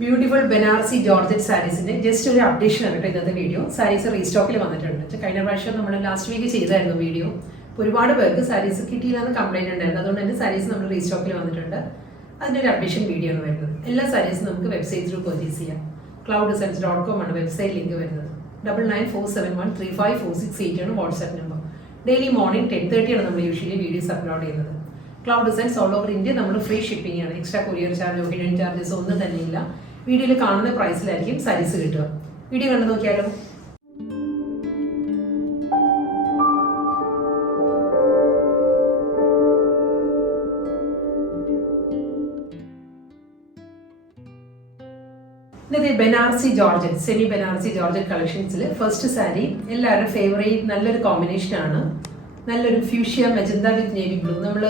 Beautiful Banarasi georgette സാരീസിന്റെ just ഒരു updation ആണ് കേട്ടോ ഇന്നത്തെ വീഡിയോ. സാരീസ് റീസ്റ്റോക്കിൽ വന്നിട്ടുണ്ട്. കഴിഞ്ഞ പ്രാവശ്യം നമ്മൾ ലാസ്റ്റ് വീക്ക് ചെയ്തായിരുന്നു വീഡിയോ. ഒരുപാട് പേർക്ക് സാരീസ് കിട്ടിയില്ലാന്ന് കംപ്ലൈന്റ് ഉണ്ടായിരുന്നു. അതുകൊണ്ട് തന്നെ സാരീസ് നമ്മൾ റീസ്റ്റോക്കിൽ വന്നിട്ടുണ്ട്. അതിന്റെ ഒരു അപ്ഡേഷൻ വീഡിയോ ആണ് വരുന്നത്. എല്ലാ സാരീസും നമുക്ക് വെബ്സൈറ്റ് ത്രൂ പർച്ചേസ് ചെയ്യാം. clouddesigns.com ആണ് വെബ്സൈറ്റ് ലിങ്ക് വരുന്നത്. 9947135468 ആണ് വാട്സ്ആപ്പ് നമ്പർ. ഡെയിലി മോർണിംഗ് 10:30 ആണ് നമ്മൾ യൂഷ്വലി വീഡിയോസ് അപ്ലോഡ് ചെയ്യുന്നത്. Cloud designs all over India നമ്മൾ ഫ്രീ ഷിപ്പിംഗ് ആണ്. എക്സ്ട്രാ കൊറിയർ ചാർജോ ഹിഡൻ ചാർജസോ ഒന്നും തന്നെ ഇല്ല. വീഡിയോയിൽ കാണുന്ന പ്രൈസിലായിരിക്കും സാരീസ് കിട്ടുക. വീഡിയോ കണ്ടു നോക്കിയാലോ. ഇന്നത്തെ Banarasi georgette semi Banarasi georgette കളക്ഷൻസിൽ ഫസ്റ്റ് സാരി എല്ലാവരുടെ ഫേവറേറ്റ് നല്ലൊരു കോമ്പിനേഷൻ ആണ്. നല്ലൊരു fuchsia magenta with navy blue. നമ്മൾ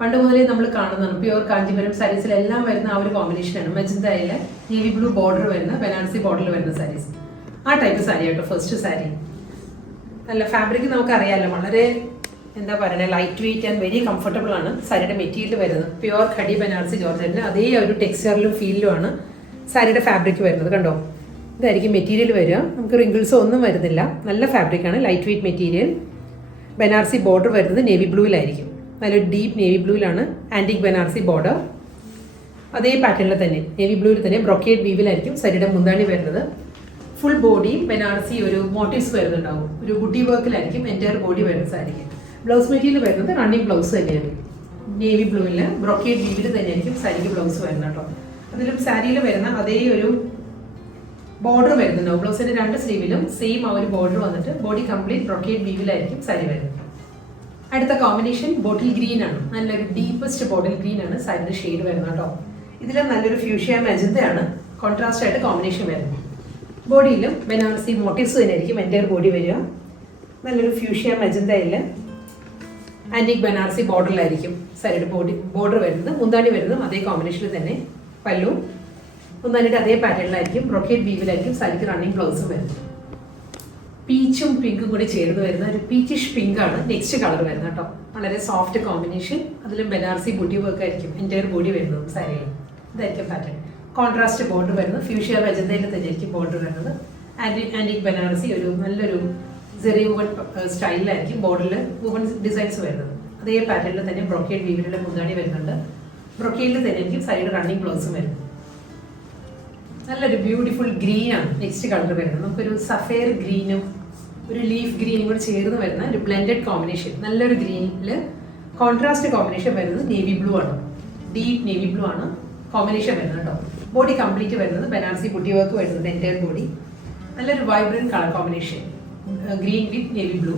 പണ്ട് മുതലേ നമ്മൾ കാണുന്നതാണ്. പ്യുവർ കാഞ്ചീപുരം സാരീസിലെല്ലാം വരുന്ന ആ ഒരു കോമ്പിനേഷനാണ്. മെജന്തയിലെ നേവി ബ്ലൂ ബോർഡർ വരുന്ന ബനാറസി ബോർഡറിൽ വരുന്ന സാരീസ്. ആ ടൈപ്പ് സാരി ആട്ടോ ഫസ്റ്റ് സാരി. നല്ല ഫാബ്രിക് നമുക്കറിയാമല്ലോ, വളരെ എന്താ പറയുക, light weight and very comfortable ആണ് സാരിയുടെ മെറ്റീരിയൽ വരുന്നത്. പ്യുവർ ഖടി ബനാറസി ജോർജറ്റിന് അതേ ഒരു ടെക്സ്ചറിലും ഫീലിലുമാണ് സാരിയുടെ ഫാബ്രിക് വരുന്നത്. കണ്ടോ, ഇതായിരിക്കും മെറ്റീരിയൽ വരിക. നമുക്ക് റിങ്കിൾസോ ഒന്നും വരുന്നില്ല. നല്ല ഫാബ്രിക്കാണ്, light weight material. Banarasi border വരുന്നത് നേവി ബ്ലൂവിലായിരിക്കും. നല്ലൊരു ഡീപ്പ് നേവി ബ്ലൂവിലാണ് ആൻറ്റിക് ബനാറസി ബോർഡർ. അതേ പാറ്റേണിൽ തന്നെ നേവി ബ്ലൂവിൽ തന്നെ ബ്രൊക്കേഡ് വീവിലായിരിക്കും സാരിയുടെ മുന്താണി വരുന്നത്. ഫുൾ ബോഡി ബനാറസി ഒരു മോട്ടീവ്സ് വരുന്നുണ്ടാവും. ഒരു ബുട്ടി വർക്കിലായിരിക്കും എൻ്റയർ ബോഡി വരുന്ന സാരിക്ക്. ബ്ലൗസ് മെറ്റീരിയൽ വരുന്നത് റണ്ണിങ് ബ്ലൗസ് തന്നെയാണ്. നേവി ബ്ലൂവിൽ ബ്രൊക്കേഡ് വീവിൽ തന്നെയായിരിക്കും സാരിക്ക് ബ്ലൗസ് വരുന്നത് കേട്ടോ. അതിലും സാരിയിൽ വരുന്ന അതേ ഒരു ബോർഡർ വരുന്നുണ്ടാവും. ബ്ലൗസിന്റെ രണ്ട് സ്ലീവിലും സെയിം ആ ഒരു ബോർഡർ വന്നിട്ട് ബോഡി കംപ്ലീറ്റ് ബ്രൊക്കേഡ് വീവിലായിരിക്കും സാരി വരുന്നത്. അടുത്ത കോമ്പിനേഷൻ ബോട്ടിൽ ഗ്രീൻ ആണ്. നല്ലൊരു ഡീപ്പസ്റ്റ് ബോട്ടിൽ ഗ്രീൻ ആണ് സാരിയുടെ ഷെയ്ഡ് വരുന്നത് കേട്ടോ. ഇതിൽ നല്ലൊരു ഫ്യൂഷ്യ മെജന്തയാണ് കോൺട്രാസ്റ്റ് ആയിട്ട് കോമ്പിനേഷൻ വരുന്നത്. ബോഡിയിലും ബനാറസി മോട്ടീവ്സ് തന്നെയായിരിക്കും എൻ്റയർ ബോഡി വരിക. നല്ലൊരു ഫ്യൂഷ്യ മെജന്തയിൽ ആൻറ്റിക് ബനാറസി ബോർഡറിലായിരിക്കും സാരിയുടെ ബോർഡർ വരുന്നത്. മുന്താണി വരുന്നതും അതേ കോമ്പിനേഷനിൽ തന്നെ. പല്ലു മുന്താണിയുടെ അതേ പാറ്റേണിലായിരിക്കും. ബ്രൊക്കേഡ് വീവിലായിരിക്കും സാരിക്ക് റണ്ണിങ് ബ്ലൗസും വരുന്നത്. പീച്ചും പിങ്കും കൂടി ചേർന്ന് വരുന്ന ഒരു പീച്ചിഷ് പിങ്ക് ആണ് നെക്സ്റ്റ് കളർ വരുന്നത് കേട്ടോ. വളരെ സോഫ്റ്റ് കോമ്പിനേഷൻ. അതിലും ബനാറസി ബുട്ടി വർക്ക് ആയിരിക്കും എൻ്റയർ ബോഡി വരുന്നത് സാരിയിൽ. ഇതായിരിക്കും പാറ്റേൺ. കോൺട്രാസ്റ്റ് ബോർഡർ വരുന്നത് ഫ്യൂഷ്യ മെജന്തയിൽ തന്നെയായിരിക്കും ബോർഡർ വരുന്നത്. ആൻറ്റിക് ബനാറസി ഒരു നല്ലൊരു സെറി വുവൺ സ്റ്റൈലിലായിരിക്കും ബോർഡറിൽ വുവൺ ഡിസൈൻസ് വരുന്നത്. അതേ പാറ്റേണിൽ തന്നെ ബ്രൊക്കേഡ് വീവിലുള്ള മുന്താണി വരുന്നുണ്ട്. ബ്രൊക്കേഡിൽ തന്നെയായിരിക്കും സാരിയുടെ റണ്ണിങ് ബ്ലൗസും വരുന്നത്. നല്ലൊരു ബ്യൂട്ടിഫുൾ ഗ്രീൻ ആണ് നെക്സ്റ്റ് കളർ വരുന്നത്. നമുക്കൊരു സഫേർ ഗ്രീനും ഒരു ലീഫ് ഗ്രീനും കൂടി ചേർന്ന് വരുന്ന ഒരു ബ്ലെൻഡഡ് കോമ്പിനേഷൻ. നല്ലൊരു ഗ്രീനിൽ കോൺട്രാസ്റ്റ് കോമ്പിനേഷൻ വരുന്നത് നേവി ബ്ലൂ ആണ്. ഡീപ്പ് നേവി ബ്ലൂ ആണ് കോമ്പിനേഷൻ വരുന്നത് കേട്ടോ. ബോഡി കംപ്ലീറ്റ് വരുന്നത് ബനാറസി ബുട്ടി വർക്ക് വരുന്നത് എൻ്റയർ ബോഡി. നല്ലൊരു വൈബ്രന്റ് കളർ കോമ്പിനേഷൻ. ഗ്രീൻ വിത്ത് നേവി ബ്ലൂ.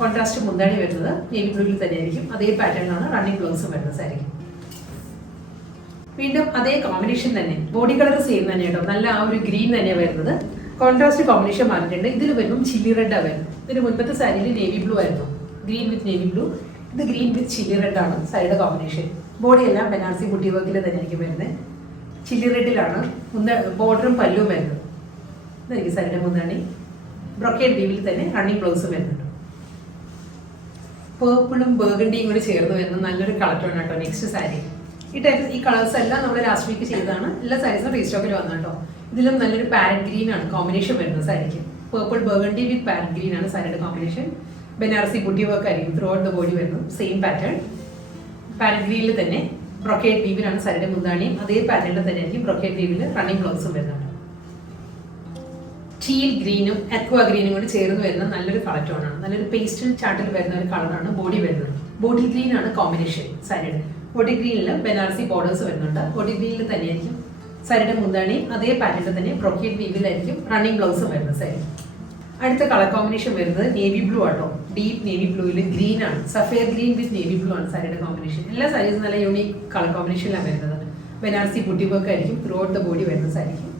കോൺട്രാസ്റ്റ് മുന്താണി വരുന്നത് നേവി ബ്ലൂവിൽ തന്നെയായിരിക്കും. അതേ പാറ്റേണിലാണ് റണ്ണിങ് ബ്ലൗസും വരുന്നത് സാരിക്കും. വീണ്ടും അതേ കോമ്പിനേഷൻ തന്നെ. ബോഡി കളർ സെയിം തന്നെ കേട്ടോ. നല്ല ആ ഒരു ഗ്രീൻ തന്നെയാണ് വരുന്നത്. കോൺട്രാസ്റ്റ് കോമ്പിനേഷൻ മാറിയിട്ടുണ്ട്. ഇതിൽ വരുമ്പം ചില്ലി റെഡ് ആണ് വരുന്നത്. ഇതിന് മുൻപത്തെ സാരിയിൽ നേവി ബ്ലൂ ആയിരുന്നു. ഗ്രീൻ വിത്ത് നേവി ബ്ലൂ. ഇത് ഗ്രീൻ വിത്ത് ചില്ലി റെഡ് ആണ് സാരിയുടെ കോമ്പിനേഷൻ. ബോഡി എല്ലാം ബനാറസി ബുട്ടി വർക്കിൽ തന്നെയായിരിക്കും വരുന്നത്. ചില്ലി റെഡിലാണ് ബോർഡറും പല്ലും വരുന്നത്. ഇതായിരിക്കും സാരിയുടെ മുന്താണി. ബ്രൊക്കേഡ് വീവിൽ തന്നെ റണ്ണിങ് ബ്ലൗസും വരുന്നുണ്ട്. പേർപ്പിളും ബർഗണ്ടിയും കൂടി ചേർന്ന് വരുന്ന നല്ലൊരു കളർ ടോൺ കേട്ടോ നെക്സ്റ്റ് സാരി. ഈ കളേഴ്സ് എല്ലാം നമ്മൾ ലാസ്റ്റ് വീക്ക് ചെയ്തതാണ്. എല്ലാ സാരീസും റീസ്റ്റോക്കിൽ വന്നു കേട്ടോ. ഇതിലും നല്ലൊരു പാരറ്റ് ഗ്രീൻ ആണ് കോമ്പിനേഷൻ വരുന്നത് സാരിക്ക്. പേർപ്പിൾ ബർഗണ്ടി വിത്ത് പാരറ്റ് ഗ്രീൻ ആണ് സാരിയുടെ കോമ്പിനേഷൻ. ബനാറസി ബുട്ടി വർക്ക് ആയിരിക്കും ത്രൂ ഔട്ട് ദ ബോഡി വരുന്നത്. Same pattern. പാരറ്റ് ഗ്രീനിൽ തന്നെ ബ്രൊക്കേഡ് വീവിലാണ് സാരിയുടെ മുന്താണിയും. അതേ പാറ്റേണിൽ തന്നെ ആയിരിക്കും ബ്രൊക്കേഡ് വീവിൽ റണ്ണിങ് ബ്ലൗസും വരുന്നുണ്ട്. ടീൽ ഗ്രീനും അക്വ ഗ്രീനും കൂടി ചേർന്ന് വരുന്ന നല്ലൊരു കളർ ടോൺ ആണ്. നല്ലൊരു പേസ്റ്റൽ ചാർട്ടിൽ വരുന്ന ഒരു കളറാണ് ബോഡി വരുന്നത്. ബോട്ടിൽ ഗ്രീൻ ആണ് കോമ്പിനേഷൻ സാരിയുടെ. ബോട്ടിൽ ഗ്രീനിൽ ബനാറസി ബോർഡേഴ്സ് വരുന്നുണ്ട്. ബോട്ടിൽ ഗ്രീനിൽ തന്നെയായിരിക്കും സാരിയുടെ മുന്താണി. അതേ പാറ്റേണിൽ തന്നെ ബ്രൊക്കേഡ് വീവിലായിരിക്കും റണ്ണിങ് ബ്ലൗസും വരുന്നത് സാരി. അടുത്ത കളർ കോമ്പിനേഷൻ വരുന്നത് നേവി ബ്ലൂ ആട്ടോ. ഡീപ്പ് നേവി ബ്ലൂവിൽ ഗ്രീൻ ആണ്. സഫേർ ഗ്രീൻ വിത്ത് നേവി ബ്ലൂ ആണ് സാരിയുടെ കോമ്പിനേഷൻ. എല്ലാ സാരീസും നല്ല യൂണീക് കളർ കോമ്പിനേഷനിലാണ് വരുന്നത്. ബനാറസി ബുട്ടി വർക്ക് ആയിരിക്കും ത്രൂ ഔട്ട് ദ ബോഡി വരുന്ന സാരിക്കും.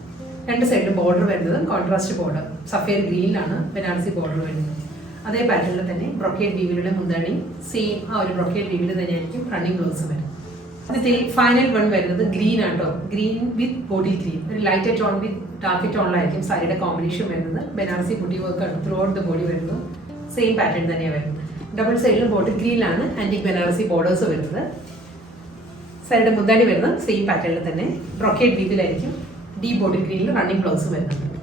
രണ്ട് സൈഡിലും ബോർഡർ വരുന്നത് കോൺട്രാസ്റ്റ് ബോർഡർ. സഫേർ ഗ്രീനിലാണ് ബനാറസി ബോർഡർ വരുന്നത്. അതേ പാറ്റേണിൽ തന്നെ ബ്രൊക്കേഡ് വീവിലുള്ള മുന്താണി സെയിം ആ ഒരു ബ്രൊക്കേഡ് വീവിൽ തന്നെയായിരിക്കും റണ്ണിങ് ബ്ലൗസ് വരുന്നത്. അതിന്റെ ഫൈനൽ വൺ വരുന്നത് ഗ്രീൻ ആട്ടോ. Green with bottle green. ഒരു ലൈറ്റ് ടോൺ വിത്ത് ഡാർക്ക് ടോണിലായിരിക്കും സാരിയുടെ കോമ്പിനേഷൻ വരുന്നത്. ബനാറസി ബുട്ടി വർക്ക് ആണ് ത്രൂ ഔട്ട് ദ ബോഡി വരുന്നത്. സെയിം പാറ്റേൺ തന്നെയാണ് വരുന്നത്. ഡബിൾ സൈഡിലും ബോട്ടിൽ ഗ്രീനിലാണ് ആൻറ്റിക് ബനാറസി ബോർഡേഴ്സ് വരുന്നത്. സാരിയുടെ മുന്താണി വരുന്നത് സെയിം പാറ്റേണിൽ തന്നെ ബ്രൊക്കേഡ് വീവിലായിരിക്കും ഡീ ബോഡി ഗ്രീനിൽ റണ്ണിങ് ബ്ലൗസ് വരുന്നുണ്ട്.